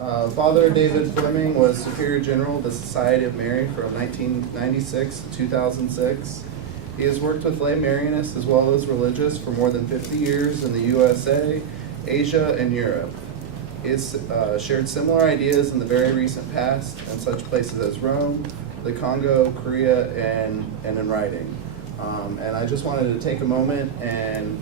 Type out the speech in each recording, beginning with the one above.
Father David Fleming was Superior General of the Society of Mary from 1996 to 2006. He has worked with lay Marianists as well as religious for more than 50 years in the USA, Asia, and Europe. He has shared similar ideas in the very recent past in such places as Rome, the Congo, Korea, and in writing. And I just wanted to take a moment and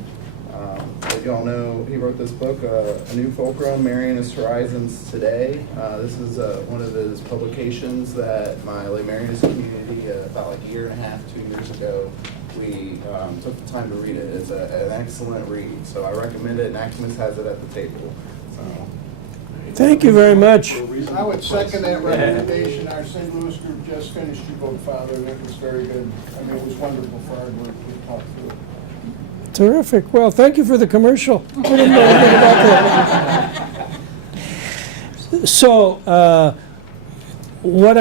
as you all know, he wrote this book, A New Fulcrum, Marianist Horizons Today. This is one of his publications that my lay Marianist community, about like a year and a half, 2 years ago, we took the time to read it. It's an excellent read, so I recommend it, and Aximus has it at the table. So. Thank you very much. I would second that recommendation. Our St. Louis group just finished your book, Father, and it was very good. I mean, it was wonderful for our group. We talked through it. Terrific. Well, thank you for the commercial. I didn't know anything about that. So, when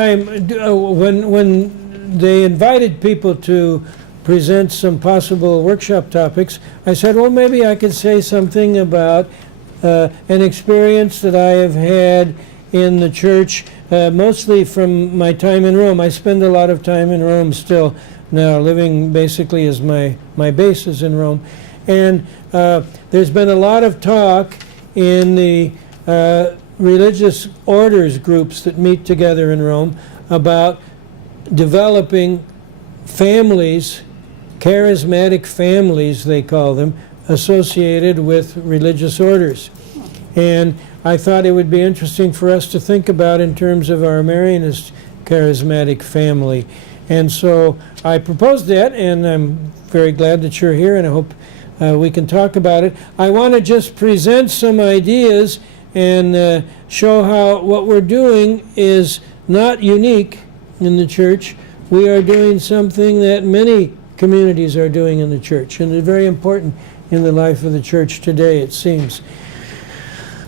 they invited people to present some possible workshop topics, I said, well, maybe I could say something about an experience that I have had in the church, mostly from my time in Rome. I spend a lot of time in Rome still now, living basically as my base is in Rome. And there's been a lot of talk in the religious orders groups that meet together in Rome about developing families, charismatic families they call them, associated with religious orders. And I thought it would be interesting for us to think about in terms of our Marianist charismatic family. And so I proposed that, and I'm very glad that you're here, and I hope we can talk about it. I want to just present some ideas and show how what we're doing is not unique in the church. We are doing something that many communities are doing in the church, and it's very important in the life of the church today, it seems.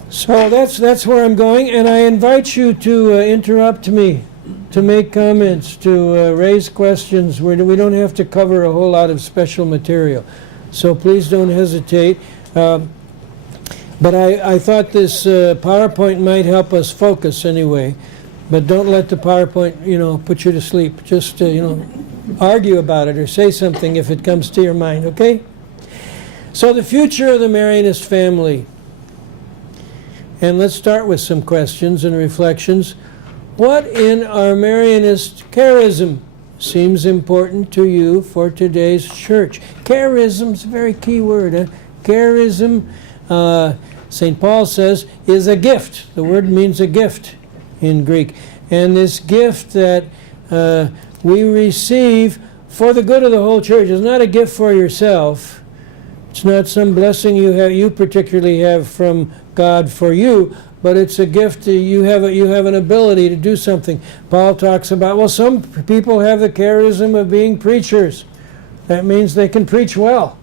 So that's where I'm going, and I invite you to interrupt me, to make comments, to raise questions. We don't have to cover a whole lot of special material, so please don't hesitate. But I thought this PowerPoint might help us focus anyway. But don't let the PowerPoint, put you to sleep. Just, argue about it or say something if it comes to your mind, okay? So the future of the Marianist family. And let's start with some questions and reflections. What in our Marianist charism seems important to you for today's church? Charism's a very key word. Charism, St. Paul says, is a gift. The word means a gift in Greek. And this gift that we receive for the good of the whole church is not a gift for yourself. It's not some blessing you particularly have from God for you, but it's a gift that you have an ability to do something. Paul talks about, well, some people have the charism of being preachers. That means they can preach well.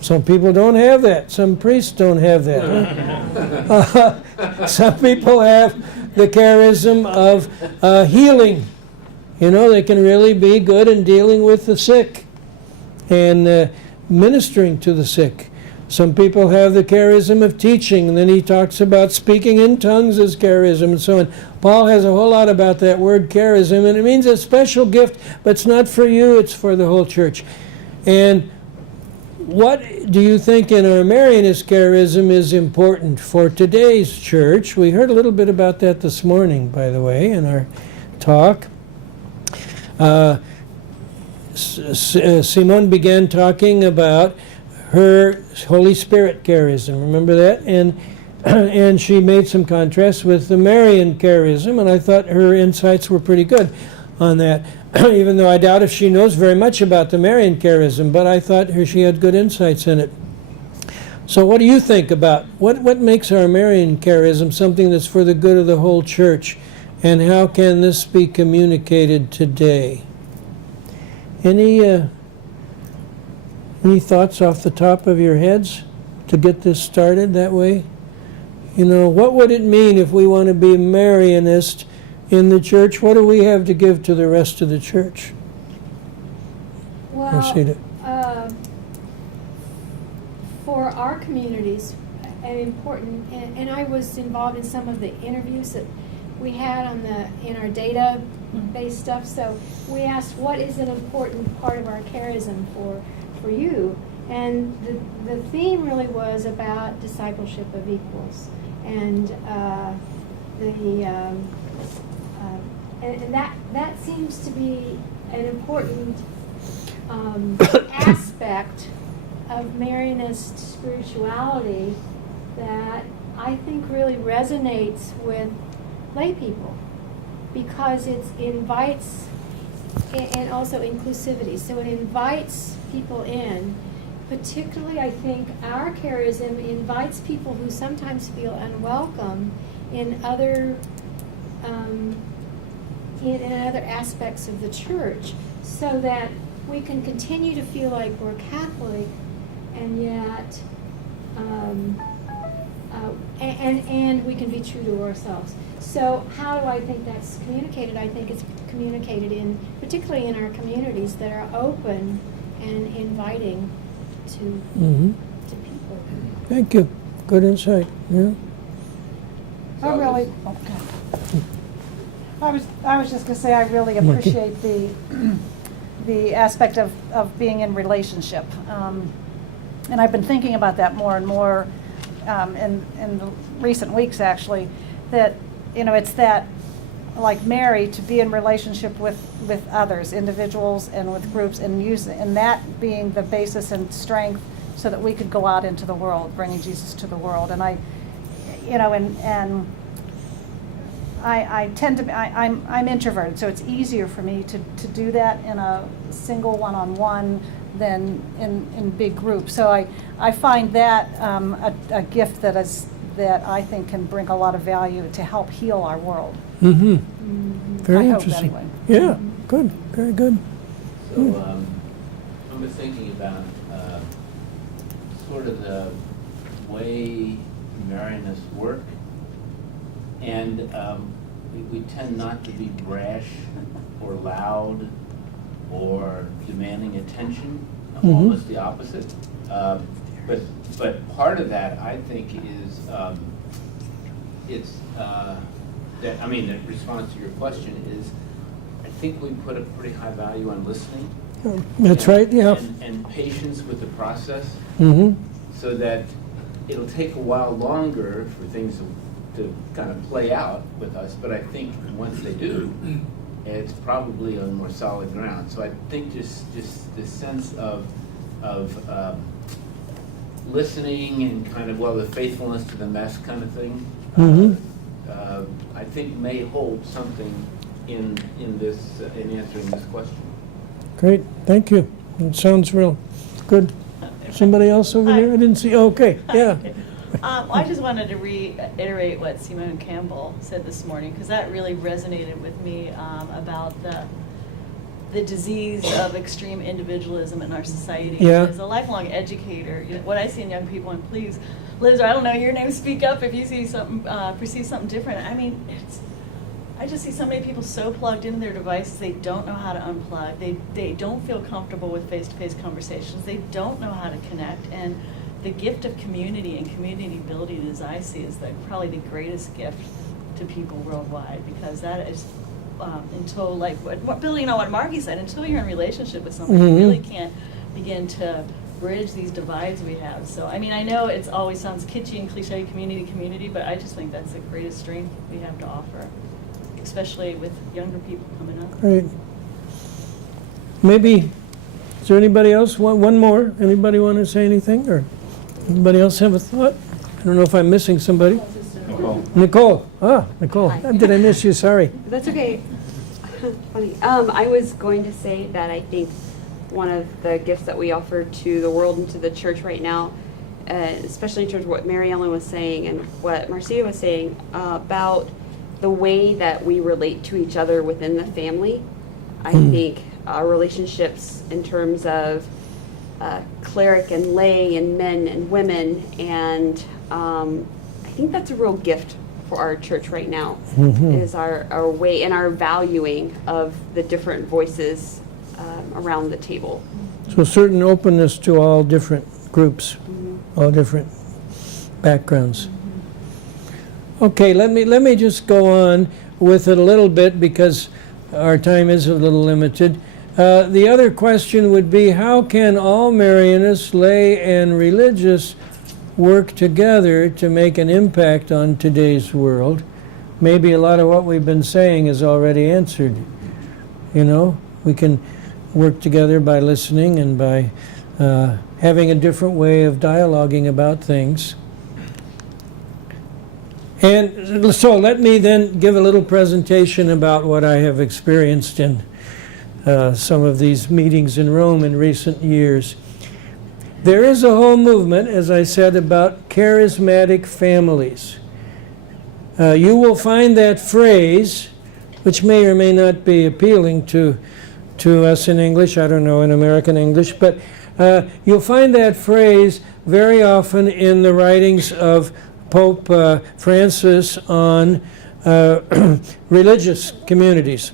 Some people don't have that. Some priests don't have that. Some people have the charism of healing. They can really be good in dealing with the sick and ministering to the sick. Some people have the charism of teaching, and then he talks about speaking in tongues as charism and so on. Paul has a whole lot about that word charism, and it means a special gift, but it's not for you, it's for the whole church. And what do you think in our Marianist charism is important for today's church? We heard a little bit about that this morning, by the way, in our talk. Simone began talking about her Holy Spirit charism. Remember that? And she made some contrast with the Marian charism, and I thought her insights were pretty good on that. Even though I doubt if she knows very much about the Marian charism, but I thought she had good insights in it. So what do you think about what makes our Marian charism something that's for the good of the whole church, and how can this be communicated today? Any thoughts off the top of your heads to get this started that way? What would it mean if we want to be Marianist in the church? What do we have to give to the rest of the church? Well, for our communities, an important, and I was involved in some of the interviews that we had in our data-based stuff. So we asked, what is an important part of our charism for you? And the theme really was about discipleship of equals, and and that seems to be an important aspect of Marianist spirituality that I think really resonates with lay people, because it invites, and also inclusivity. So it invites people in. Particularly, I think our charism invites people who sometimes feel unwelcome in other aspects of the church, so that we can continue to feel like we're Catholic, and yet and we can be true to ourselves. So how do I think that's communicated? I think it's communicated particularly in our communities that are open and inviting to people. Thank you. Good insight. Yeah. I really, I was just gonna say, I really appreciate the aspect of being in relationship. And I've been thinking about that more and more in the recent weeks, actually, that, it's that, like Mary, to be in relationship with others, individuals and with groups, and that being the basis and strength so that we could go out into the world, bringing Jesus to the world. And I tend to be, I'm introverted, so it's easier for me to do that in a single one-on-one than in big groups. So I find that a gift that I think can bring a lot of value to help heal our world. Mm-hmm. Very I hope, interesting. anyway. Yeah, good, very good. So I was thinking about sort of the way Marianists work, and we tend not to be brash or loud or demanding attention. Almost the opposite. But part of that, I think, is the response to your question is, I think we put a pretty high value on listening. That's right, yeah. And patience with the process, Mm-hmm. so that it'll take a while longer for things to kind of play out with us, but I think once they do, it's probably on more solid ground. So I think just this sense of listening and kind of, the faithfulness to the mess kind of thing, I think may hold something in answering this question. Great, thank you. It sounds real good. Somebody else over there? I didn't see, okay, yeah. I just wanted to reiterate what Simone Campbell said this morning, because that really resonated with me about the disease of extreme individualism in our society. Yeah. As a lifelong educator, what I see in young people, and please, Liz, or I don't know your name, speak up if you see something, perceive something different. I mean, I just see so many people so plugged into their devices, they don't know how to unplug. They don't feel comfortable with face-to-face conversations. They don't know how to connect. And the gift of community and community building, as I see, is probably the greatest gift to people worldwide, because that is until, like what Billy, what Margie said, until you're in relationship with somebody, you really can't begin to bridge these divides we have. So I mean, I know it always sounds kitschy and cliche, community, but I just think that's the greatest strength we have to offer, especially with younger people coming up. Great. Maybe, is there anybody else? One more? Anybody want to say anything? Or anybody else have a thought? I don't know if I'm missing somebody. Nicole. Nicole. Hi. Did I miss you? Sorry. That's okay. Funny. I was going to say that I think one of the gifts that we offer to the world and to the church right now, especially in terms of what Mary Ellen was saying and what Marcia was saying about the way that we relate to each other within the family. I think our relationships in terms of cleric and lay and men and women, and I think that's a real gift for our church right now, is our way and our valuing of the different voices around the table. So certain openness to all different groups, all different. backgrounds. Okay, let me just go on with it a little bit because our time is a little limited. The other question would be, how can all Marianists, lay and religious, work together to make an impact on today's world? Maybe a lot of what we've been saying is already answered. You know, we can work together by listening and by having a different way of dialoguing about things. And so let me then give a little presentation about what I have experienced in some of these meetings in Rome in recent years. There is a whole movement, as I said, about charismatic families. You will find that phrase, which may or may not be appealing to us in English, I don't know, in American English, but you'll find that phrase very often in the writings of Pope Francis on religious communities.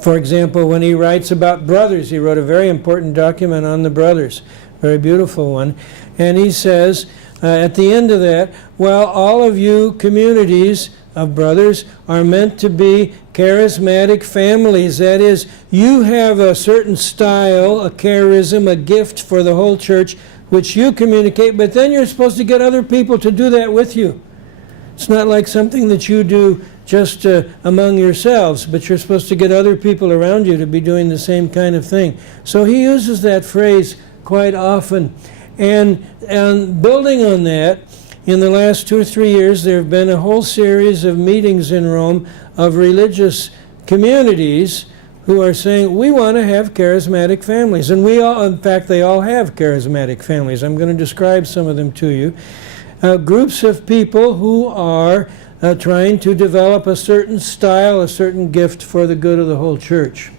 For example, when he writes about brothers, he wrote a very important document on the brothers, very beautiful one, and he says at the end of that, well, all of you communities of brothers are meant to be charismatic families. That is, you have a certain style, a charism, a gift for the whole church, which you communicate, but then you're supposed to get other people to do that with you. It's not like something that you do just among yourselves, but you're supposed to get other people around you to be doing the same kind of thing. So he uses that phrase quite often. And building on that, in the last 2 or 3 years, there have been a whole series of meetings in Rome of religious communities who are saying, we want to have charismatic families. And we all, in fact, they all have charismatic families. I'm going to describe some of them to you. Groups of people who are trying to develop a certain style, a certain gift for the good of the whole church.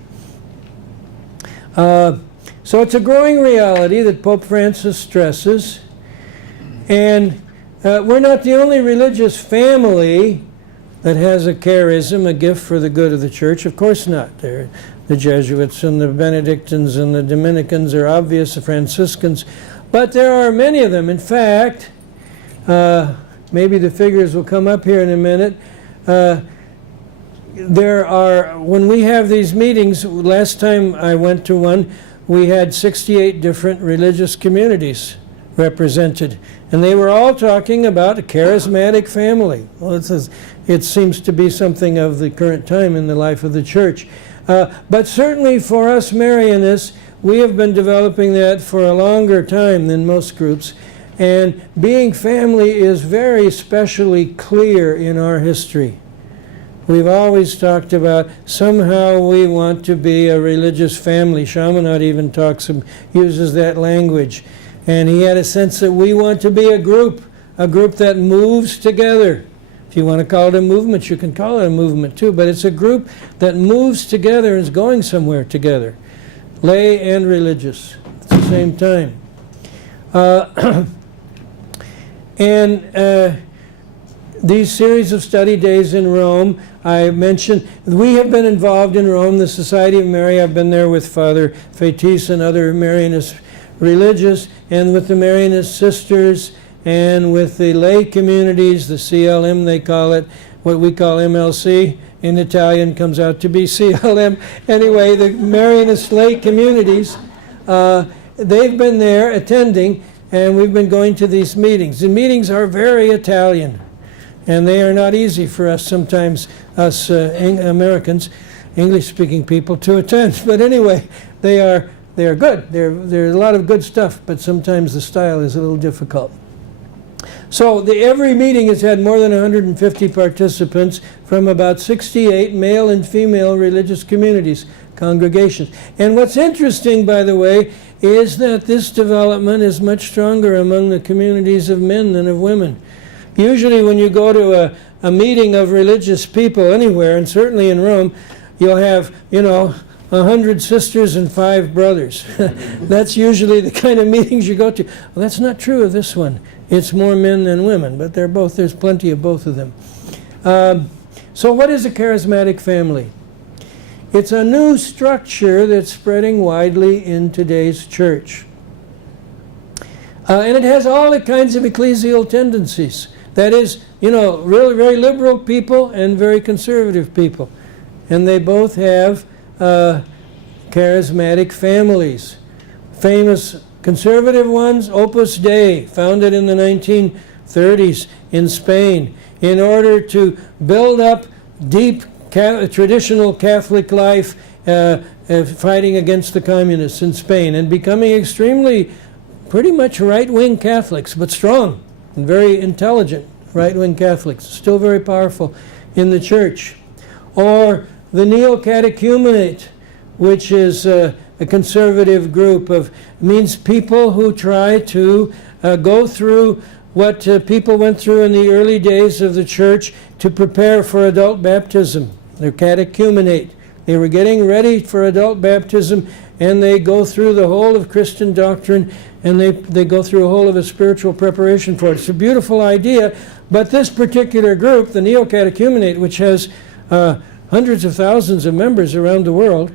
So it's a growing reality that Pope Francis stresses. And we're not the only religious family that has a charism, a gift for the good of the church. Of course not. The Jesuits and the Benedictines and the Dominicans are obvious, the Franciscans. But there are many of them. In fact, maybe the figures will come up here in a minute. There are, when we have these meetings, last time I went to one, we had 68 different religious communities represented. And they were all talking about a charismatic family. Well, it seems to be something of the current time in the life of the church. But certainly for us Marianists, we have been developing that for a longer time than most groups. And being family is very especially clear in our history. We've always talked about somehow we want to be a religious family. Chaminade even uses that language. And he had a sense that we want to be a group that moves together. If you want to call it a movement, you can call it a movement too, but it's a group that moves together and is going somewhere together. Lay and religious at the same time. These series of study days in Rome, I mentioned, we have been involved in Rome, the Society of Mary. I've been there with Father Fétis and other Marianist religious, and with the Marianist sisters, and with the lay communities, the CLM they call it, what we call MLC, in Italian comes out to be CLM. Anyway, the Marianist lay communities, they've been there attending, and we've been going to these meetings. The meetings are very Italian, and they are not easy for us sometimes, us Americans, English-speaking people, to attend. But anyway, they are good. There's a lot of good stuff, but sometimes the style is a little difficult. So every meeting has had more than 150 participants from about 68 male and female religious communities, congregations. And what's interesting, by the way, is that this development is much stronger among the communities of men than of women. Usually when you go to a meeting of religious people anywhere, and certainly in Rome, you'll have, 100 sisters and 5 brothers. That's usually the kind of meetings you go to. Well, that's not true of this one. It's more men than women, but there's plenty of both of them. So what is a charismatic family? It's a new structure that's spreading widely in today's church. And it has all the kinds of ecclesial tendencies. That is, really very liberal people and very conservative people. And they both have charismatic families. Famous conservative ones, Opus Dei, founded in the 1930s in Spain, in order to build up deep traditional Catholic life, fighting against the communists in Spain, and becoming extremely, pretty much right-wing Catholics, but strong and very intelligent right-wing Catholics, still very powerful in the church. Or the Neo-Catechumenate, which is a conservative group means people who try to go through what people went through in the early days of the church to prepare for adult baptism. They're catechumenate. They were getting ready for adult baptism, and they go through the whole of Christian doctrine, and they go through a whole of a spiritual preparation for it. It's a beautiful idea, but this particular group, the Neo-Catechumenate, which has hundreds of thousands of members around the world,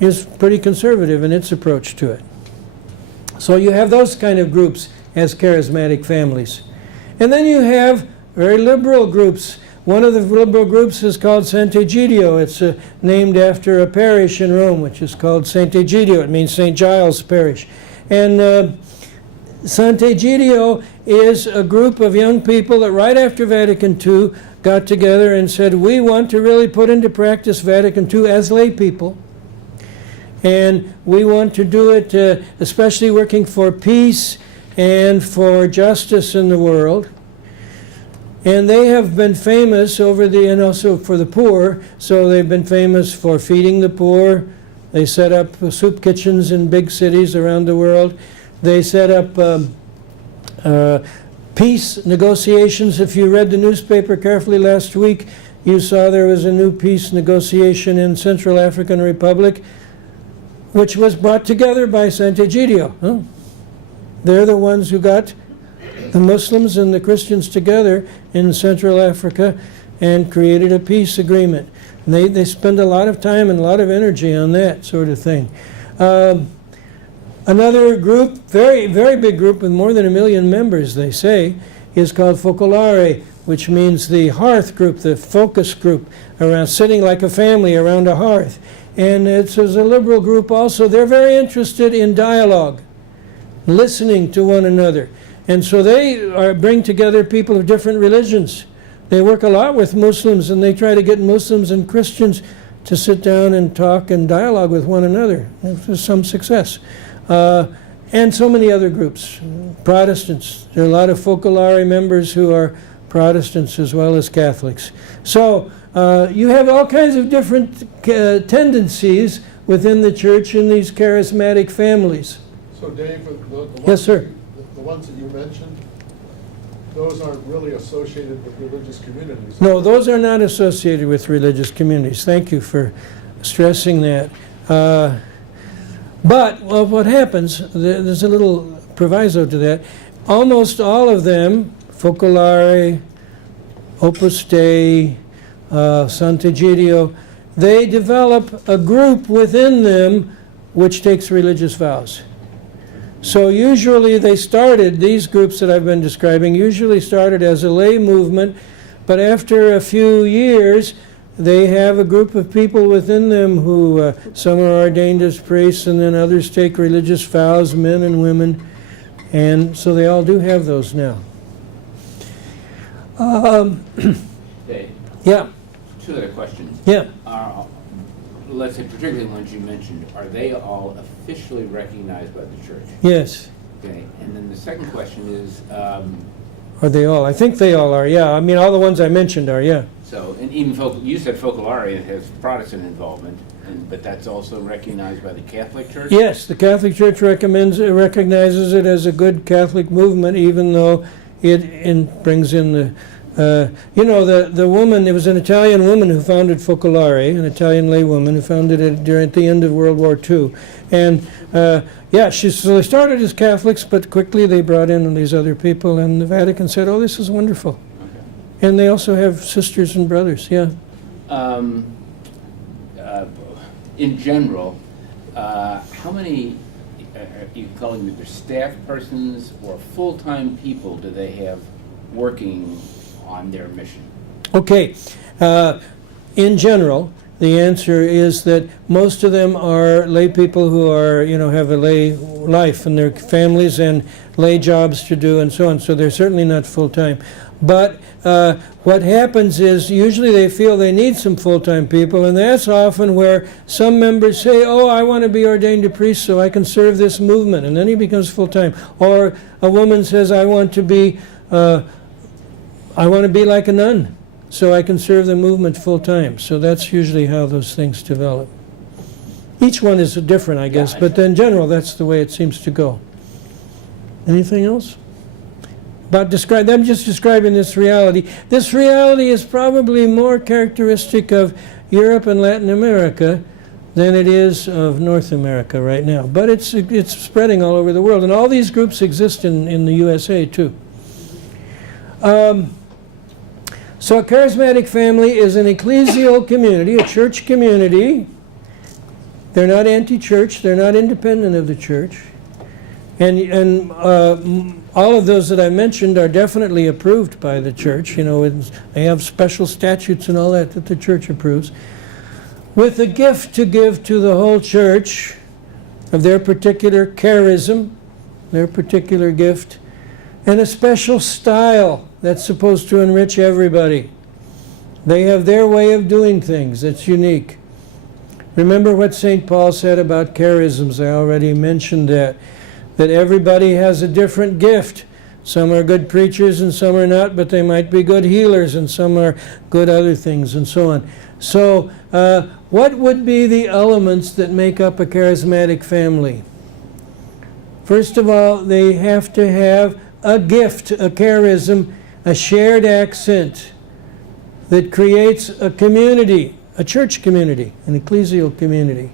is pretty conservative in its approach to it. So you have those kind of groups as charismatic families. And then you have very liberal groups. One of the liberal groups is called Sant'Egidio. It's named after a parish in Rome, which is called Sant'Egidio. It means St. Giles Parish. And Sant'Egidio is a group of young people that right after Vatican II got together and said, we want to really put into practice Vatican II as lay people. And we want to do it especially working for peace and for justice in the world. And they have been famous and also for the poor, so they've been famous for feeding the poor. They set up soup kitchens in big cities around the world. They set up peace negotiations. If you read the newspaper carefully last week, you saw there was a new peace negotiation in Central African Republic, which was brought together by Sant'Egidio. Huh? They're the ones who got the Muslims and the Christians together in Central Africa and created a peace agreement. And they spend a lot of time and a lot of energy on that sort of thing. Another group, very, very big group with more than 1 million members, they say, is called Focolare, which means the hearth group, the focus group, around sitting like a family around a hearth. And it's a liberal group also. They're very interested in dialogue, listening to one another. And so they bring together people of different religions. They work a lot with Muslims, and they try to get Muslims and Christians to sit down and talk and dialogue with one another. There's some success. And so many other groups. Protestants. There are a lot of Focolare members who are Protestants as well as Catholics. So you have all kinds of different tendencies within the church in these charismatic families. So Dave, Yes, sir. The ones that you mentioned, those aren't really associated with religious communities. No, those are not associated with religious communities. Thank you for stressing that. But what happens, there's a little proviso to that. Almost all of them, Focolare, Opus Dei, Sant'Egidio, they develop a group within them which takes religious vows. So usually these groups that I've been describing usually started as a lay movement, but after a few years, they have a group of people within them who, some are ordained as priests, and then others take religious vows, men and women, and so they all do have those now. Dave, Yeah, two other questions. yeah. Let's say particularly the ones you mentioned, are they all officially recognized by the church? Yes. Okay, and then the second question is, Are they all? I think they all are, yeah. I mean, all the ones I mentioned are, yeah. so, and even you said Focolare has Protestant involvement, but that's also recognized by the Catholic Church? Yes, the Catholic Church recognizes it as a good Catholic movement, even though it brings in the the woman, it was an Italian woman who founded Focolare, an Italian lay woman who founded it at the end of World War II. And so they started as Catholics, but quickly they brought in these other people, and the Vatican said, oh, this is wonderful. Okay. And they also have sisters and brothers, yeah. In general, how many, you can call them either staff persons or full-time people do they have working on their mission? Okay. In general, the answer is that most of them are lay people who are, have a lay life and their families and lay jobs to do and so on. So they're certainly not full-time. But what happens is usually they feel they need some full-time people, and that's often where some members say, oh, I want to be ordained a priest so I can serve this movement, and then he becomes full-time. Or a woman says, I want to be like a nun so I can serve the movement full-time. So that's usually how those things develop. Each one is different, I guess, but in general, that's the way it seems to go. Anything else? I'm just describing this reality. This reality is probably more characteristic of Europe and Latin America than it is of North America right now. But it's spreading all over the world, and all these groups exist in the USA too. So a charismatic family is an ecclesial community, a church community. They're not anti-church. They're not independent of the church. And all of those that I mentioned are definitely approved by the church. They have special statutes and all that the church approves. With a gift to give to the whole church of their particular charism, their particular gift, and a special style that's supposed to enrich everybody. They have their way of doing things that's unique. Remember what St. Paul said about charisms. I already mentioned that everybody has a different gift. Some are good preachers and some are not, but they might be good healers, and some are good other things, and so on. So what would be the elements that make up a charismatic family? First of all, they have to have a gift, a charism, a shared accent that creates a community, a church community, an ecclesial community.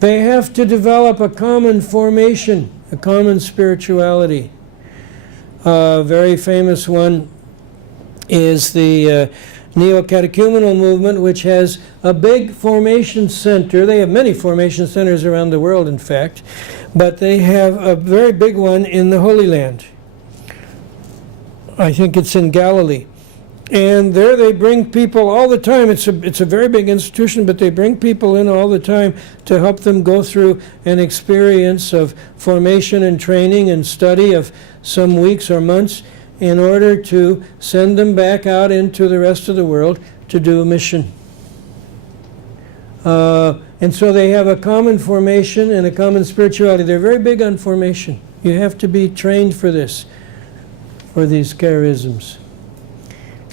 They have to develop a common formation, a common spirituality. A very famous one is the neo-catechumenal movement, which has a big formation center. They have many formation centers around the world, in fact, but they have a very big one in the Holy Land. I think it's in Galilee. And there they bring people all the time. It's a very big institution, but they bring people in all the time to help them go through an experience of formation and training and study of some weeks or months in order to send them back out into the rest of the world to do a mission. And so they have a common formation and a common spirituality. They're very big on formation. You have to be trained for this, for these charisms.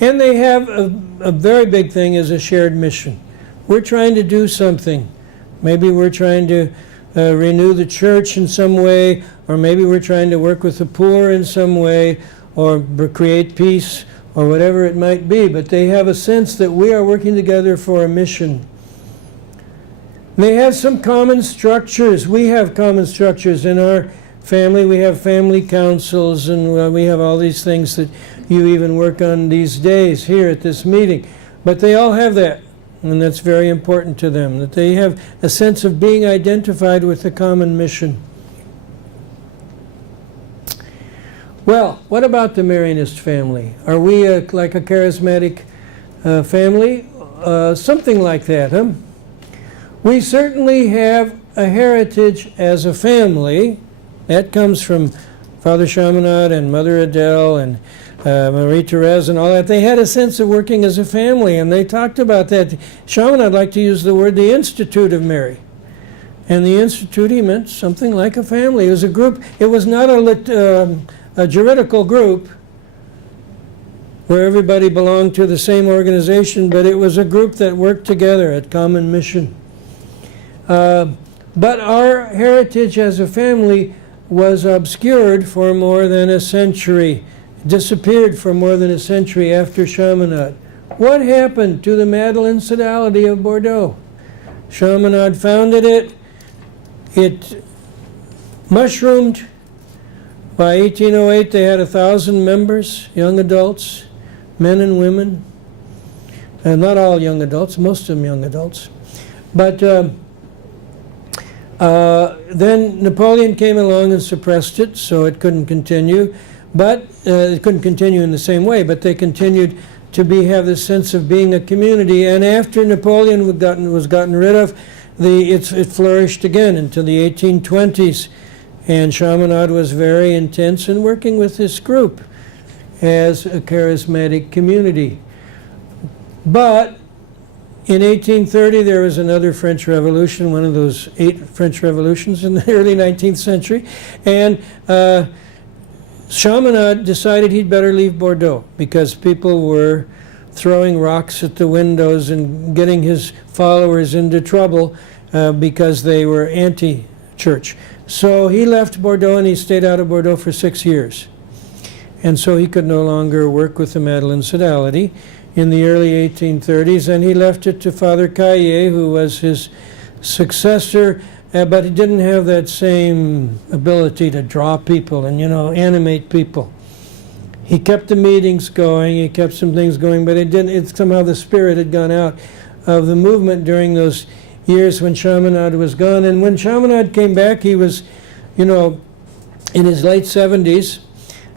And they have a very big thing is a shared mission. We're trying to do something. Maybe we're trying to renew the church in some way, or maybe we're trying to work with the poor in some way, or create peace, or whatever it might be. But they have a sense that we are working together for a mission. They have some common structures. We have common structures in our family. We have family councils, and we have all these things that you even work on these days here at this meeting. But they all have that, and that's very important to them, that they have a sense of being identified with the common mission. Well, what about the Marianist family? Are we like a charismatic family? Something like that, huh? We certainly have a heritage as a family. That comes from Father Chaminade and Mother Adele and Marie Therese and all that. They had a sense of working as a family, and they talked about that. Chaminade liked to use the word the Institute of Mary. And the Institute, he meant something like a family. It was a group. It was not a juridical group where everybody belonged to the same organization, but it was a group that worked together at common mission. But our heritage as a family was obscured for more than a century, disappeared for more than a century after Chaminade. What happened to the Madeleine Sodality of Bordeaux? Chaminade founded it. It mushroomed. By 1808, they had 1,000 members, young adults, men and women. Not all young adults, most of them young adults. But Then Napoleon came along and suppressed it, so it couldn't continue. But it couldn't continue in the same way, but they continued to have this sense of being a community. And after Napoleon was gotten rid of, it flourished again until the 1820s. And Chaminade was very intense in working with this group as a charismatic community. But in 1830, there was another French Revolution, one of those 8 French revolutions in the early 19th century. And Chaminade decided he'd better leave Bordeaux because people were throwing rocks at the windows and getting his followers into trouble because they were anti-church. So he left Bordeaux and he stayed out of Bordeaux for 6 years. And so he could no longer work with the Madeleine Sodality in the early 1830s, and he left it to Father Caillet, who was his successor, but he didn't have that same ability to draw people and, animate people. He kept the meetings going, he kept some things going, but somehow the spirit had gone out of the movement during those years when Chaminade was gone. And when Chaminade came back, he was, in his late 70s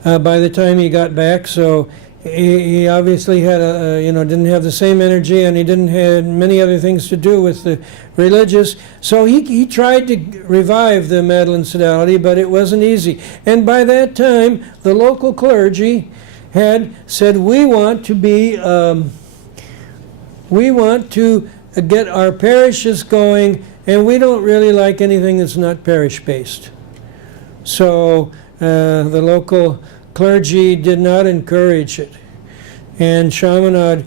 by the time he got back, so he obviously had didn't have the same energy, and he didn't have many other things to do with the religious. So he tried to revive the Madeleine Sodality, but it wasn't easy. And by that time, the local clergy had said, we want to get our parishes going, and we don't really like anything that's not parish-based. So the local clergy did not encourage it. And Chaminade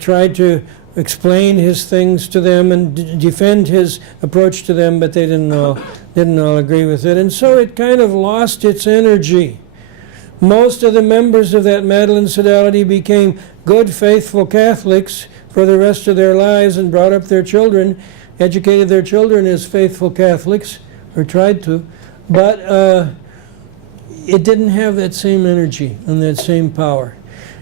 tried to explain his things to them and defend his approach to them, but they didn't all agree with it. And so it kind of lost its energy. Most of the members of that Madeleine Sodality became good, faithful Catholics for the rest of their lives and brought up their children, educated their children as faithful Catholics, or tried to. But it didn't have that same energy and that same power.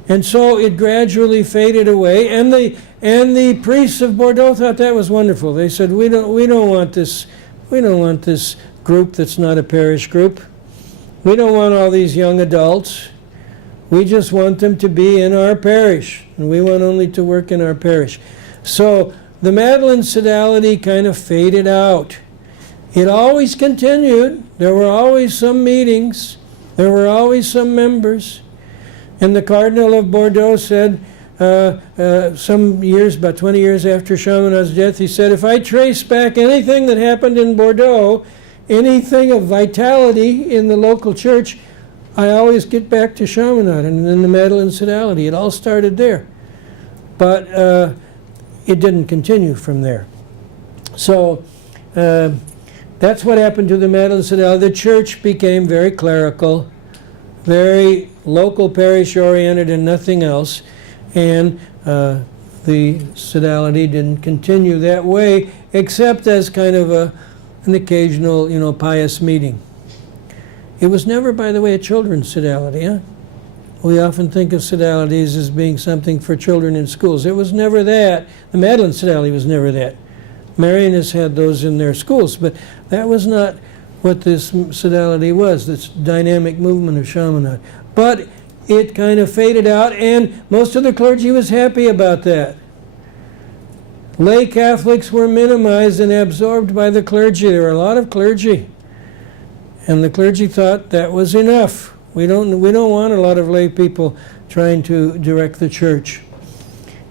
And so it gradually faded away, and the priests of Bordeaux thought that was wonderful. They said, we don't want this group that's not a parish group. We don't want all these young adults. We just want them to be in our parish, and we want only to work in our parish. So the Madeleine Sodality kind of faded out. It always continued. There were always some meetings. There were always some members. And the Cardinal of Bordeaux said, some years, about 20 years after Chaminade's death, he said, if I trace back anything that happened in Bordeaux, anything of vitality in the local church, I always get back to Chaminade and then the Madeleine Sodality. It all started there. But it didn't continue from there. So that's what happened to the Madeleine Sodality. The church became very clerical, very local parish-oriented and nothing else. And the Sodality didn't continue that way, except as kind of an occasional, pious meeting. It was never, by the way, a children's Sodality. Huh? We often think of Sodalities as being something for children in schools. It was never that. The Madeleine Sodality was never that. Marianists had those in their schools, but that was not what this Sodality was, this dynamic movement of Chaminade. But it kind of faded out, and most of the clergy was happy about that. Lay Catholics were minimized and absorbed by the clergy. There were a lot of clergy, and the clergy thought that was enough. We don't want a lot of lay people trying to direct the church.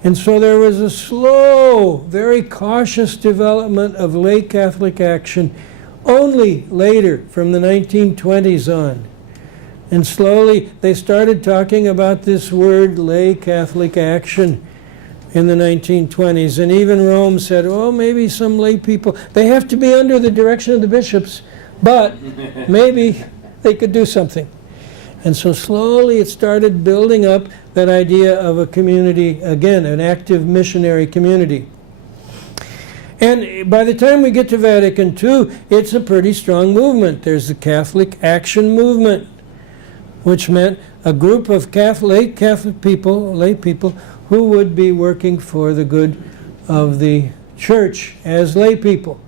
And so there was a slow, very cautious development of lay Catholic action only later, from the 1920s on. And slowly they started talking about this word, lay Catholic action, in the 1920s. And even Rome said, oh, maybe some lay people, they have to be under the direction of the bishops, but maybe they could do something. And so slowly it started building up that idea of a community, again, an active missionary community. And by the time we get to Vatican II, it's a pretty strong movement. There's the Catholic Action Movement, which meant a group of lay people who would be working for the good of the church as lay people.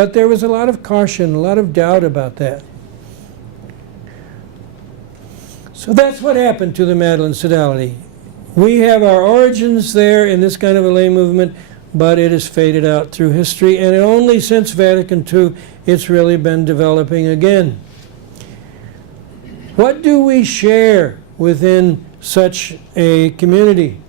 But there was a lot of caution, a lot of doubt about that. So that's what happened to the Madeleine Sodality. We have our origins there in this kind of a lay movement, but it has faded out through history, and only since Vatican II it's really been developing again. What do we share within such a community?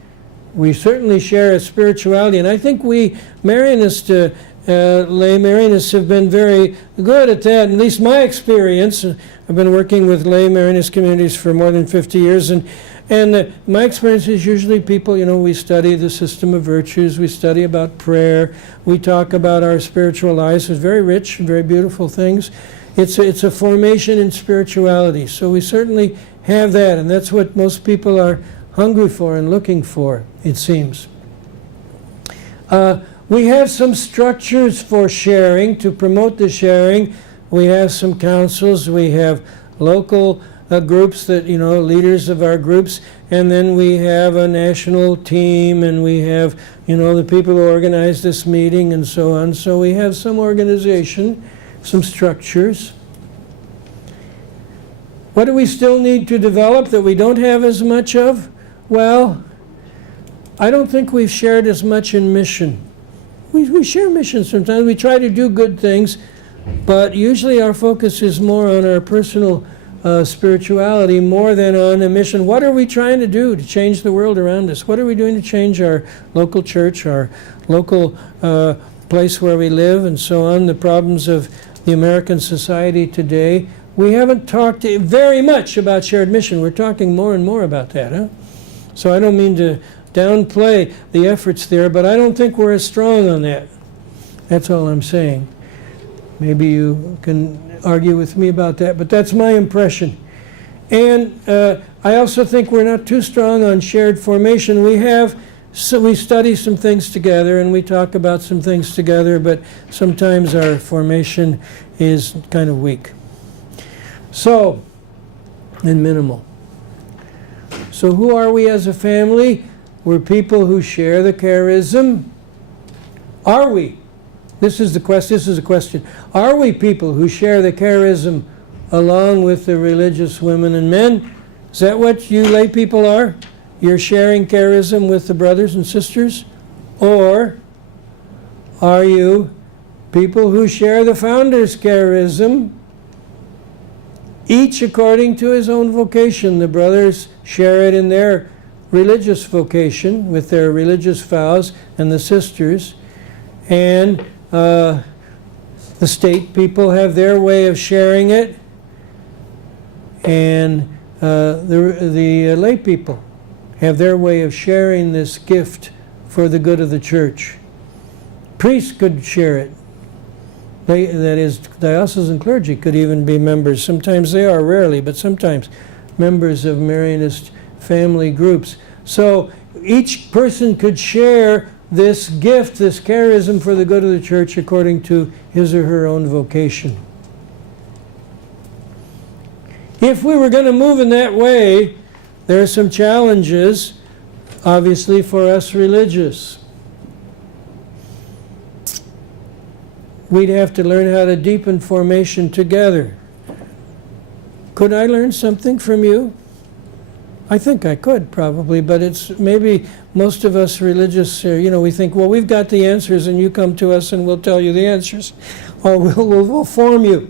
We certainly share a spirituality, and I think we Marianist, lay Marianists have been very good at that, at least my experience. I've been working with lay Marianist communities for more than 50 years, and my experience is usually people, we study the system of virtues, we study about prayer, we talk about our spiritual lives. It's very rich, very beautiful things. It's a formation in spirituality, so we certainly have that, and that's what most people are hungry for and looking for, it seems. We have some structures for sharing, to promote the sharing. We have some councils, we have local groups that, leaders of our groups, and then we have a national team, and we have, the people who organize this meeting and so on. So we have some organization, some structures. What do we still need to develop that we don't have as much of? Well, I don't think we've shared as much in mission. We share missions sometimes. We try to do good things, but usually our focus is more on our personal spirituality more than on a mission. What are we trying to do to change the world around us? What are we doing to change our local church, our local place where we live, and so on, the problems of the American society today? We haven't talked very much about shared mission. We're talking more and more about that, huh? So I don't mean to downplay the efforts there, but I don't think we're as strong on that. That's all I'm saying. Maybe you can argue with me about that, but that's my impression. And I also think we're not too strong on shared formation. We study some things together and we talk about some things together, but sometimes our formation is kind of weak. So, and minimal. So who are we as a family? We're people who share the charism. Are we? This is a question. Are we people who share the charism along with the religious women and men? Is that what you lay people are? You're sharing charism with the brothers and sisters? Or are you people who share the founder's charism, each according to his own vocation? The brothers share it in their religious vocation with their religious vows, and the sisters, and the state people have their way of sharing it, and the lay people have their way of sharing this gift for the good of the church. Priests could share it. That is, diocesan clergy could even be members. Sometimes they are, rarely, but sometimes members of Marianist family groups. So each person could share this gift, this charism for the good of the church according to his or her own vocation. If we were going to move in that way, there are some challenges, obviously, for us religious. We'd have to learn how to deepen formation together. Could I learn something from you? I think I could, probably, but it's maybe most of us religious, we think, well, we've got the answers and you come to us and we'll tell you the answers, or we'll form you.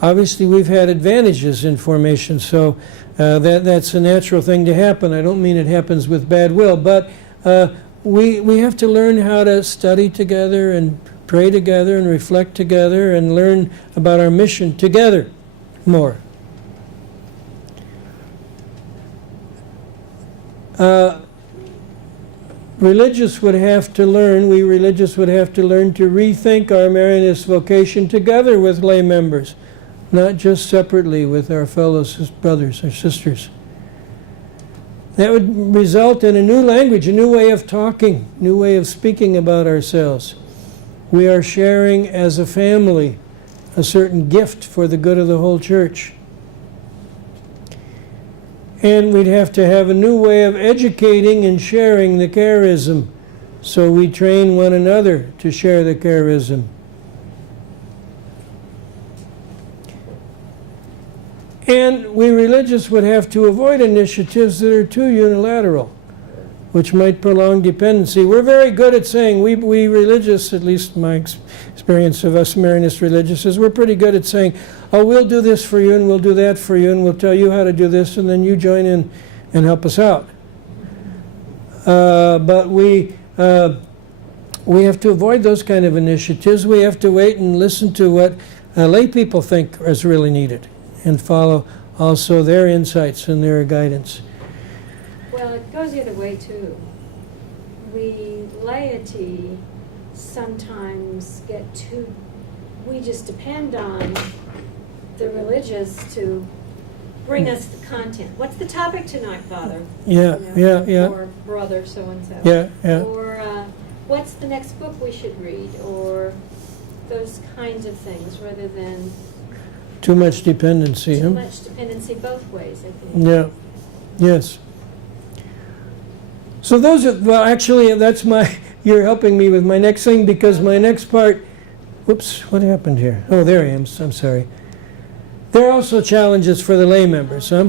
Obviously, we've had advantages in formation, so that's a natural thing to happen. I don't mean it happens with bad will, but we have to learn how to study together and pray together and reflect together and learn about our mission together more. Religious would have to learn to rethink our Marianist vocation together with lay members, not just separately with our fellow brothers or sisters. That would result in a new language, a new way of talking, new way of speaking about ourselves. We are sharing as a family a certain gift for the good of the whole church. And we'd have to have a new way of educating and sharing the charism. So we train one another to share the charism. And we religious would have to avoid initiatives that are too unilateral, which might prolong dependency. We're very good at saying, we religious, at least my experience of us Marianist religious, is we're pretty good at saying, oh, we'll do this for you, and we'll do that for you, and we'll tell you how to do this, and then you join in and help us out. But we have to avoid those kind of initiatives. We have to wait and listen to what lay people think is really needed, and follow also their insights and their guidance. Well, it goes the other way too. We laity sometimes get too, we just depend on the religious to bring us the content. What's the topic tonight, Father? Yeah, yeah. Or brother so-and-so. Yeah. Or what's the next book we should read? Or those kinds of things, rather than Too much dependency, too huh? much dependency both ways, I think. Yeah. Yes. So those are, well, actually, that's you're helping me with my next thing, because my next part, whoops, what happened here? Oh, there I am, I'm sorry. There are also challenges for the lay members, huh?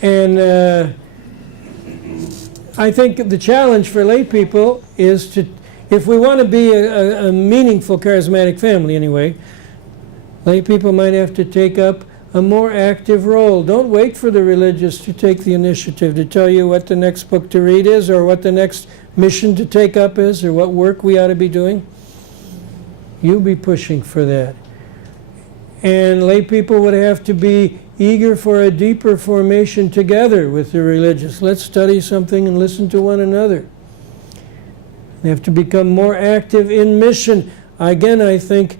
And I think the challenge for lay people is to, if we want to be a meaningful charismatic family anyway, lay people might have to take up a more active role. Don't wait for the religious to take the initiative to tell you what the next book to read is, or what the next mission to take up is, or what work we ought to be doing. You be pushing for that. And lay people would have to be eager for a deeper formation together with the religious. Let's study something and listen to one another. They have to become more active in mission. Again, I think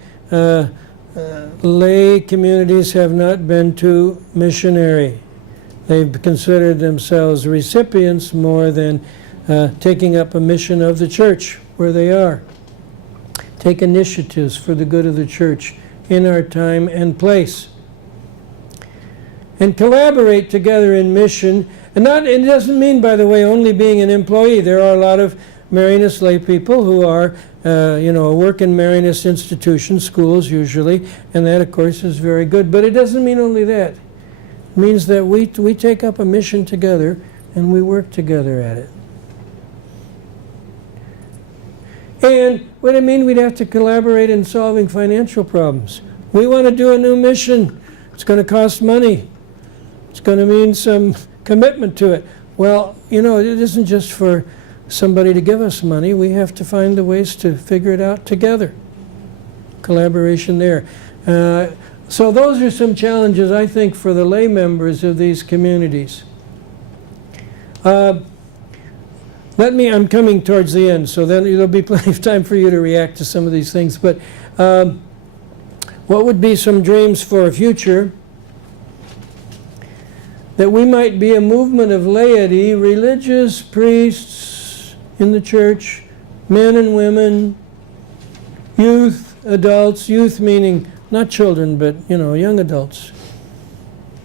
lay communities have not been too missionary. They've considered themselves recipients more than taking up a mission of the church where they are. Take initiatives for the good of the church in our time and place. And collaborate together in mission. And it doesn't mean, by the way, only being an employee. There are a lot of Marianist lay people who are, work in Marianist institutions, schools usually, and that, of course, is very good. But it doesn't mean only that. It means that we take up a mission together and we work together at it. And what it mean, we'd have to collaborate in solving financial problems. We want to do a new mission. It's going to cost money. It's going to mean some commitment to it. Well, it isn't just for somebody to give us money. We have to find the ways to figure it out together. Collaboration there. So those are some challenges, I think, for the lay members of these communities. I'm coming towards the end, so then there'll be plenty of time for you to react to some of these things. But what would be some dreams for a future? That we might be a movement of laity, religious, priests in the church, men and women, youth, adults, youth meaning not children, but, young adults,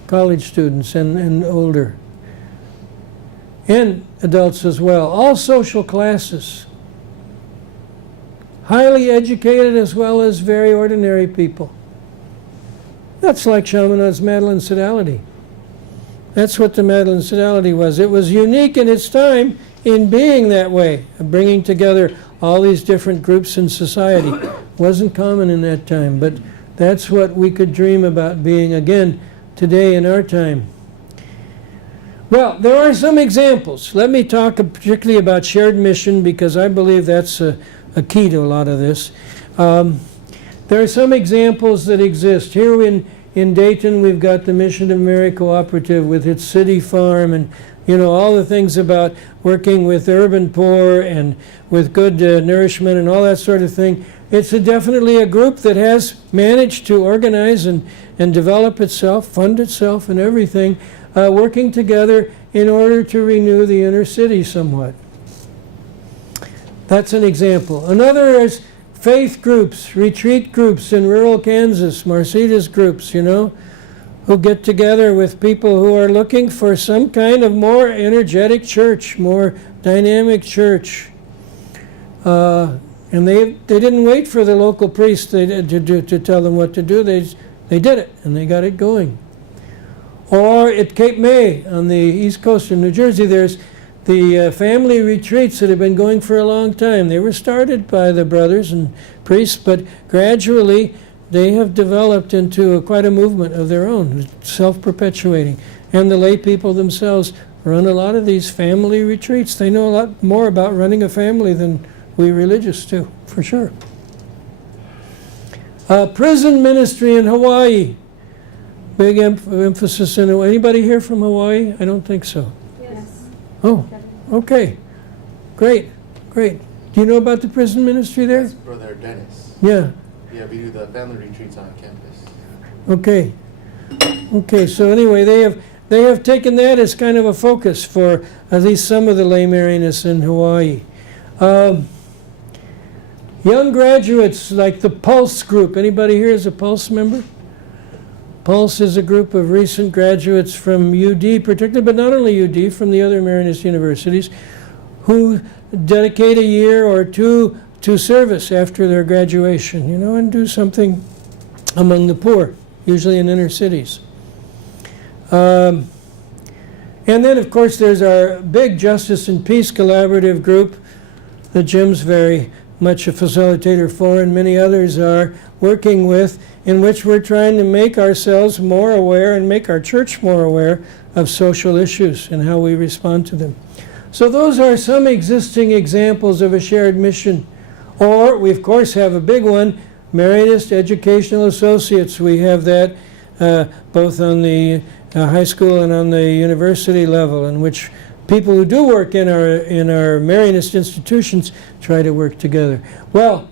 college students and older, and adults as well, all social classes, highly educated as well as very ordinary people. That's like Chaminad's Madeleine Sodality. That's what the Madeleine Sodality was. It was unique in its time in being that way, bringing together all these different groups in society. It wasn't common in that time, but that's what we could dream about being again today in our time. Well, there are some examples. Let me talk particularly about shared mission, because I believe that's a key to a lot of this. There are some examples that exist. Here in Dayton, we've got the Mission of Mary Cooperative with its city farm, and all the things about working with urban poor and with good nourishment and all that sort of thing. It's definitely a group that has managed to organize and develop itself, fund itself and everything, working together in order to renew the inner city somewhat. That's an example. Another is faith groups, retreat groups in rural Kansas, Marcitas groups, who get together with people who are looking for some kind of more energetic church, more dynamic church. And they didn't wait for the local priest to tell them what to do. They did it, and they got it going. Or at Cape May on the east coast of New Jersey, there's the family retreats that have been going for a long time. They were started by the brothers and priests, but gradually they have developed into quite a movement of their own, self-perpetuating. And the lay people themselves run a lot of these family retreats. They know a lot more about running a family than we religious do, for sure. Prison ministry in Hawaii. Big emphasis in Hawaii. Anybody here from Hawaii? I don't think so. Yes. Oh, okay. Great, great. Do you know about the prison ministry there? Yes, Brother Dennis. Yeah. Yeah, we do the family retreats on campus. Okay. Okay, so anyway, they have taken that as kind of a focus for at least some of the lay Marianists in Hawaii. Young graduates like the Pulse group. Anybody here is a Pulse member? Pulse is a group of recent graduates from UD particularly, but not only UD, from the other Marianist universities, who dedicate a year or two to service after their graduation, you know, and do something among the poor, usually in inner cities. And then, of course, there's our big Justice and Peace Collaborative group that Jim's very much a facilitator for, and many others are working with, in which we're trying to make ourselves more aware and make our church more aware of social issues and how we respond to them. So those are some existing examples of a shared mission. Or we, of course, have a big one, Marianist Educational Associates. We have that both on the high school and on the university level, in which people who do work in our Marianist institutions try to work together. Well,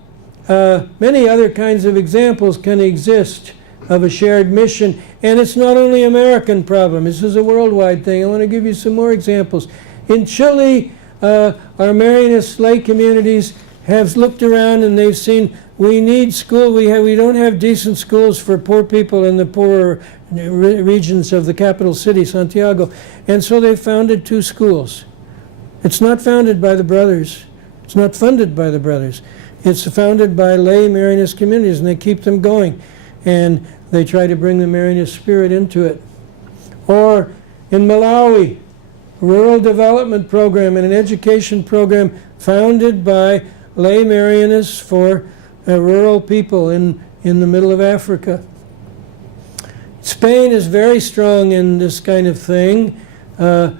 many other kinds of examples can exist of a shared mission, and it's not only an American problem. This is a worldwide thing. I want to give you some more examples. In Chile, our Marianist lay communities have looked around and they've seen we need school. We don't have decent schools for poor people in the poorer regions of the capital city, Santiago. And so they founded 2 schools. It's not founded by the brothers. It's not funded by the brothers. It's founded by lay Marianist communities, and they keep them going. And they try to bring the Marianist spirit into it. Or in Malawi, a rural development program and an education program founded by lay Marianists for rural people in the middle of Africa. Spain is very strong in this kind of thing. The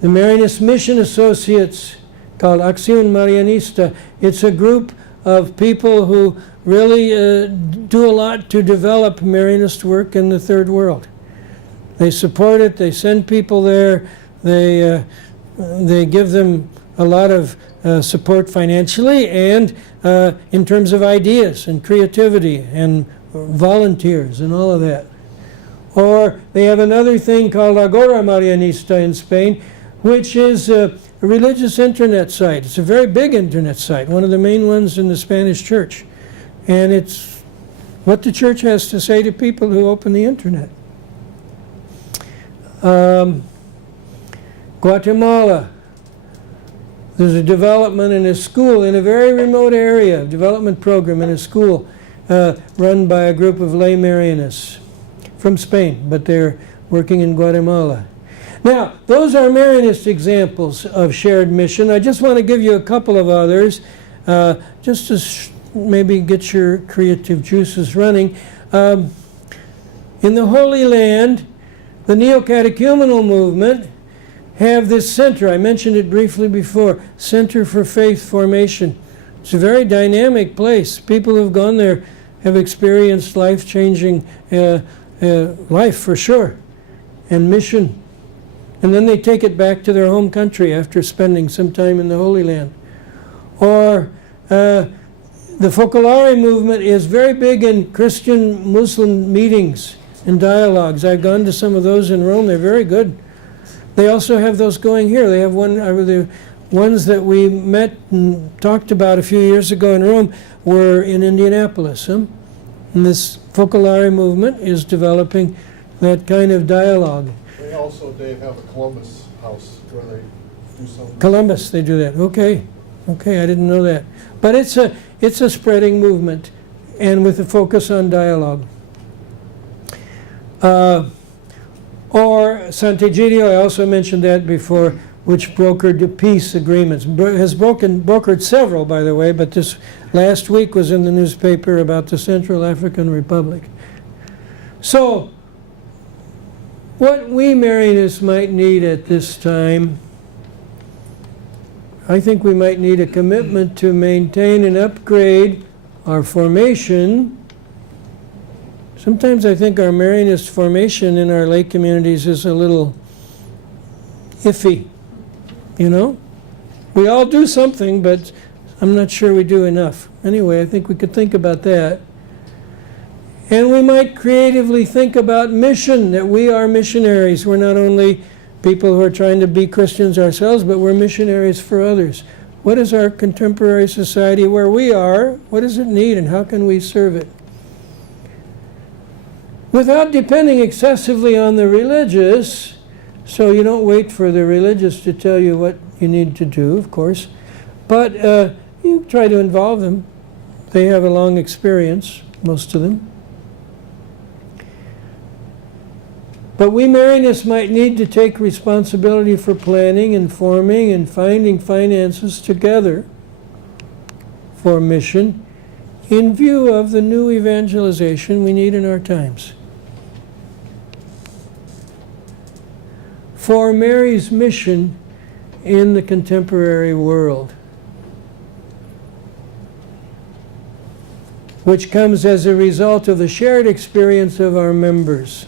Marianist Mission Associates, called Acción Marianista, it's a group of people who really do a lot to develop Marianist work in the Third World. They support it, they send people there, they give them a lot of support financially and in terms of ideas and creativity and volunteers and all of that. Or they have another thing called Agora Marianista in Spain, which is a religious internet site. It's a very big internet site, one of the main ones in the Spanish church. And it's what the church has to say to people who open the internet. Guatemala. There's a development in a school in a very remote area, a development program in a school run by a group of lay Marianists from Spain, but they're working in Guatemala. Now, those are Marianist examples of shared mission. I just want to give you a couple of others, just to maybe get your creative juices running. In the Holy Land, the Neo-Catechumenal movement have this center. I mentioned it briefly before, Center for Faith Formation. It's a very dynamic place. People who've gone there have experienced life-changing life for sure, and mission. And then they take it back to their home country after spending some time in the Holy Land. Or the Focolare movement is very big in Christian-Muslim meetings and dialogues. I've gone to some of those in Rome. They're very good. They also have those going here. They have the ones that we met and talked about a few years ago in Rome were in Indianapolis. And this Focolare movement is developing that kind of dialogue. They also, Dave, have a Columbus house where they do something. Columbus, they do that. Okay, okay, I didn't know that. But it's a spreading movement, and with a focus on dialogue. Or Sant'Egidio, I also mentioned that before, which brokered the peace agreements. Has brokered several, by the way, but this last week was in the newspaper about the Central African Republic. So, what we Marianists might need at this time, I think we might need a commitment to maintain and upgrade our formation. Sometimes I think our Marianist formation in our lay communities is a little iffy, you know? We all do something, but I'm not sure we do enough. Anyway, I think we could think about that. And we might creatively think about mission, that we are missionaries. We're not only people who are trying to be Christians ourselves, but we're missionaries for others. What is our contemporary society where we are? What does it need, and how can we serve it? Without depending excessively on the religious, so you don't wait for the religious to tell you what you need to do, of course, but you try to involve them. They have a long experience, most of them. But we Marianists might need to take responsibility for planning and forming and finding finances together for mission in view of the new evangelization we need in our times. For Mary's mission in the contemporary world, which comes as a result of the shared experience of our members.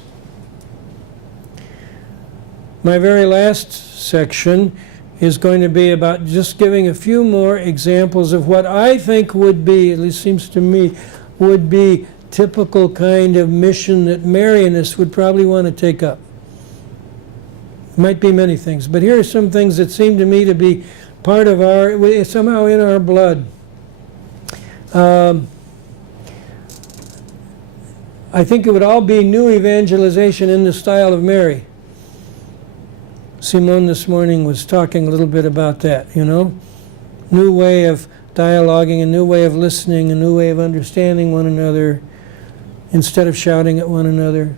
My very last section is going to be about just giving a few more examples of what I think would be, at least seems to me, would be typical kind of mission that Marianists would probably want to take up. Might be many things, but here are some things that seem to me to be part of our, somehow in our blood. I think it would all be new evangelization in the style of Mary. Simone this morning was talking a little bit about that, you know? New way of dialoguing, a new way of listening, a new way of understanding one another instead of shouting at one another.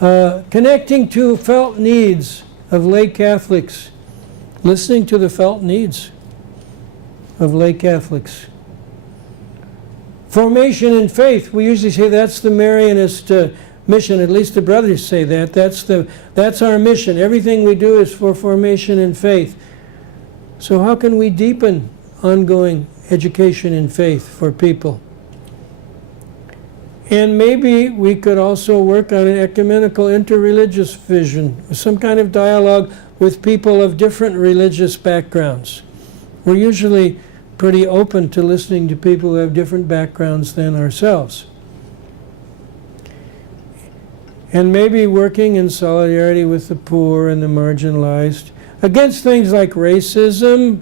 Connecting to felt needs of lay Catholics, listening to the felt needs of lay Catholics. Formation in faith, we usually say that's the Marianist mission, at least the brothers say that. That's our mission. Everything we do is for formation in faith. So how can we deepen ongoing education in faith for people? And maybe we could also work on an ecumenical interreligious vision, some kind of dialogue with people of different religious backgrounds. We're usually pretty open to listening to people who have different backgrounds than ourselves. And maybe working in solidarity with the poor and the marginalized, against things like racism,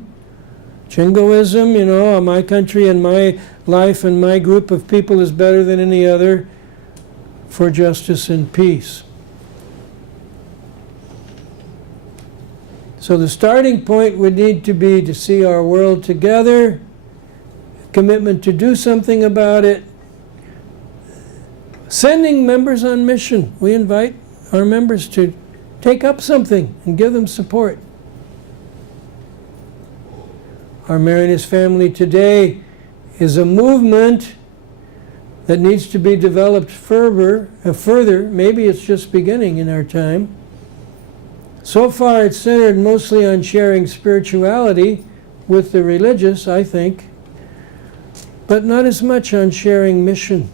jingoism, you know, my country and my life and my group of people is better than any other, for justice and peace. So the starting point would need to be to see our world together, commitment to do something about it, sending members on mission. We invite our members to take up something and give them support. Our Marianist family today is a movement that needs to be developed further. Maybe it's just beginning in our time. So far it's centered mostly on sharing spirituality with the religious, I think, but not as much on sharing mission.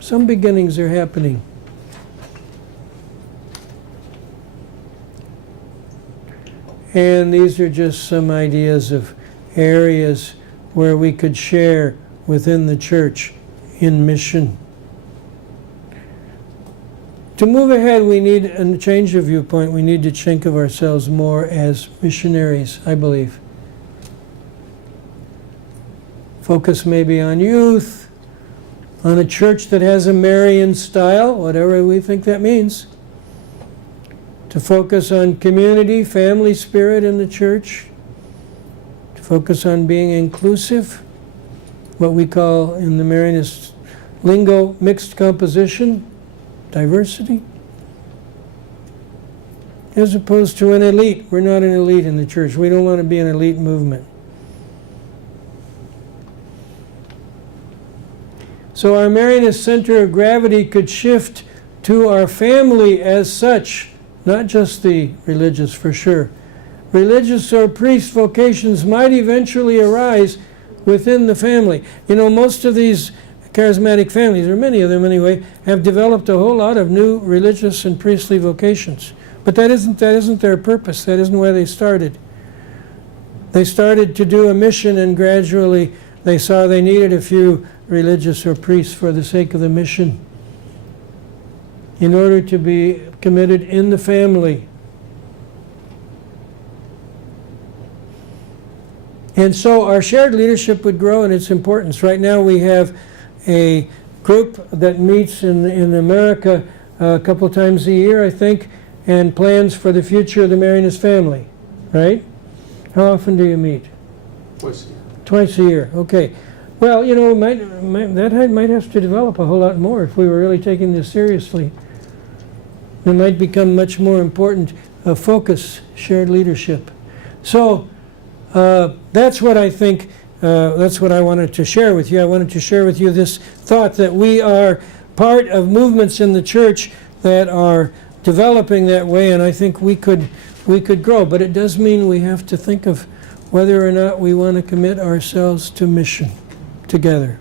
Some beginnings are happening. And these are just some ideas of areas where we could share within the church in mission. To move ahead, we need a change of viewpoint. We need to think of ourselves more as missionaries, I believe. Focus maybe on youth, on a church that has a Marian style, whatever we think that means. To focus on community, family spirit in the church. To focus on being inclusive, what we call in the Marianist lingo mixed composition, diversity. as opposed to an elite. We're not an elite in the church. We don't want to be an elite movement. So our Marianist center of gravity could shift to our family as such, not just the religious for sure. Religious or priest vocations might eventually arise within the family. You know, most of these charismatic families, or many of them anyway, have developed a whole lot of new religious and priestly vocations. But that isn't their purpose. That isn't where they started. They started to do a mission, and gradually they saw they needed a few religious or priests for the sake of the mission in order to be committed in the family. And so our shared leadership would grow in its importance. Right now we have a group that meets in America a couple times a year, I think, and plans for the future of the Marianist family, right? How often do you meet? Twice a year. Twice a year, okay. Well, you know, that might have to develop a whole lot more if we were really taking this seriously. It might become much more important focus, shared leadership. So that's what I think, that's what I wanted to share with you. I wanted to share with you this thought that we are part of movements in the church that are developing that way, and I think we could grow. But it does mean we have to think of whether or not we want to commit ourselves to mission together.